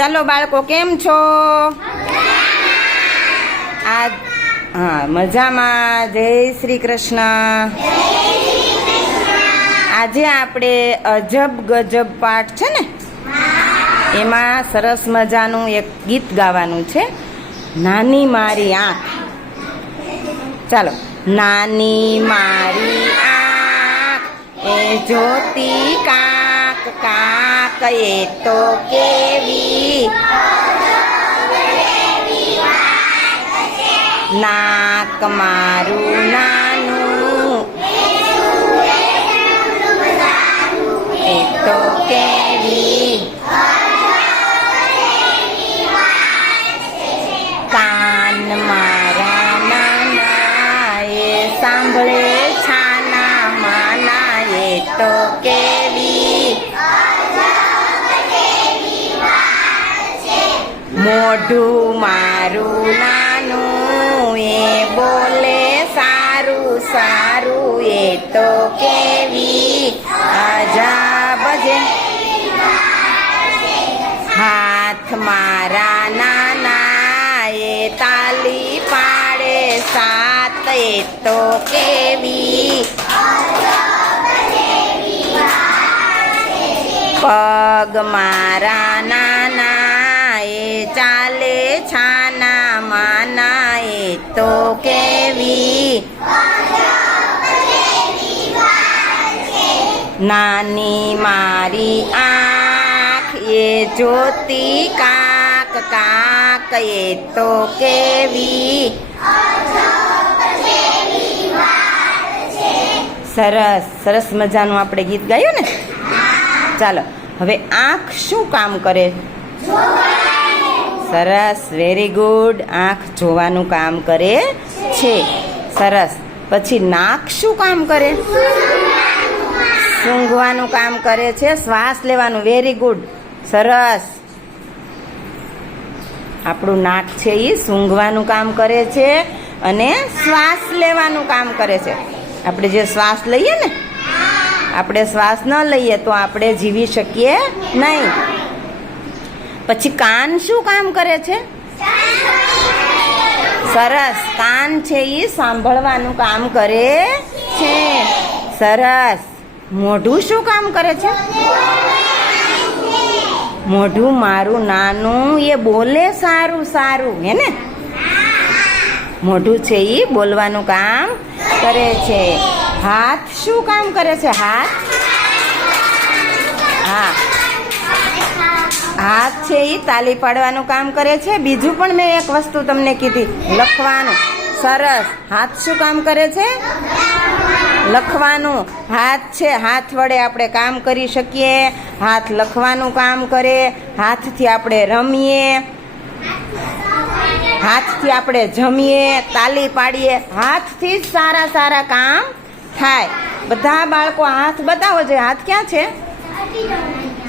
ચાલો બાળકો, કેમ છો? આ, હા, મજામાં. જય શ્રી કૃષ્ણ. આજે આપણે અજબ ગજબ પાઠ છે ને? એમાં સરસ મજાનું એક ગીત ગાવાનું છે. નાની મારી આંખ. ચાલો. નાની મારી આંખ, એ જોતી કાક કાક, એ તો કેવી નાક મારું નાનું એ તો કેવી કાન મારા નાના એ સાંભળે છાના માના એ તો કેવી મોઢું મારું નાનું એ બોલે સારું સારું એ તો કેવી અજાબ છે. હાથ મારા નાના એ તાલી પાડે, સાત એ તો કેવી પગ મારા નાના એ ચાલે માના તો કેવી? નાની મારી આંખ એ જોતી કાક કાક એ તો કેવી? સરસ સરસ મજાનું આપણે ગીત ગાયું ને? ચાલો, હવે આંખ શું કામ કરે? સરસ વેરી ગુડ આંખ જોવાનું કામ કરે છે. સરસ. પછી નાક શું કામ કરે? સૂંઘવાનું કામ કરે છે. શ્વાસ લેવાનું વેરી ગુડ સરસ. આપણું નાક છે એ સૂંઘવાનું કામ કરે છે અને શ્વાસ લેવાનું કામ કરે છે. આપણે જે શ્વાસ લઈએ ને, આપણે શ્વાસ ન લઈએ તો આપણે જીવી શકીએ નહીં. પછી કાન શું કામ કરે છે? સરસ. કાન છે એ સાંભળવાનું કામ કરે છે. સરસ. મોઢું શું કામ કરે છે? મોઢું મારું નાનું, એ બોલે સારું સારું, હે ને? મોઢું છે એ બોલવાનું કામ કરે છે. હાથ શું કામ કરે છે? હાથ હા હાથ છે એ તાલી પાડવાનું કામ કરે છે. બીજું પણ મેં એક વસ્તુ તમને કીધી. લખવાનું. સરસ. હાથ શું કામ કરે છે? લખવાનું. હાથ છે. હાથ વડે આપણે કામ કરી શકીએ. હાથ લખવાનું કામ કરે. હાથથી આપણે રમીએ. હાથથી આપણે જમીએ. તાલી પાડીએ. હાથથી જ સારા સારા કામ થાય. બધા બાળકો હાથ બતાવો જોઈએ. હાથ ક્યાં છે?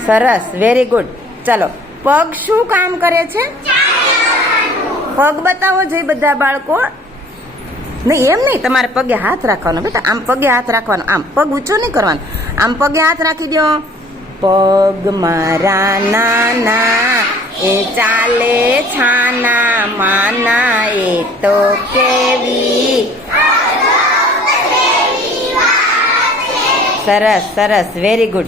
સરસ. વેરી ગુડ ચાલો. પગ શું કામ કરે છે? પગ બતાવો જોઈએ બધા બાળકો. નહીં, એમ નહીં, તમારે પગે હાથ રાખવાનો, બેટા. આમ પગે હાથ રાખવાનો. આમ પગ ઊંચો નહીં કરવાનો. આમ પગે હાથ રાખી દો. પગ મારા નાના, એ ચાલે છાના. માના, એ તો કેવી. સરસ સરસ વેરી ગુડ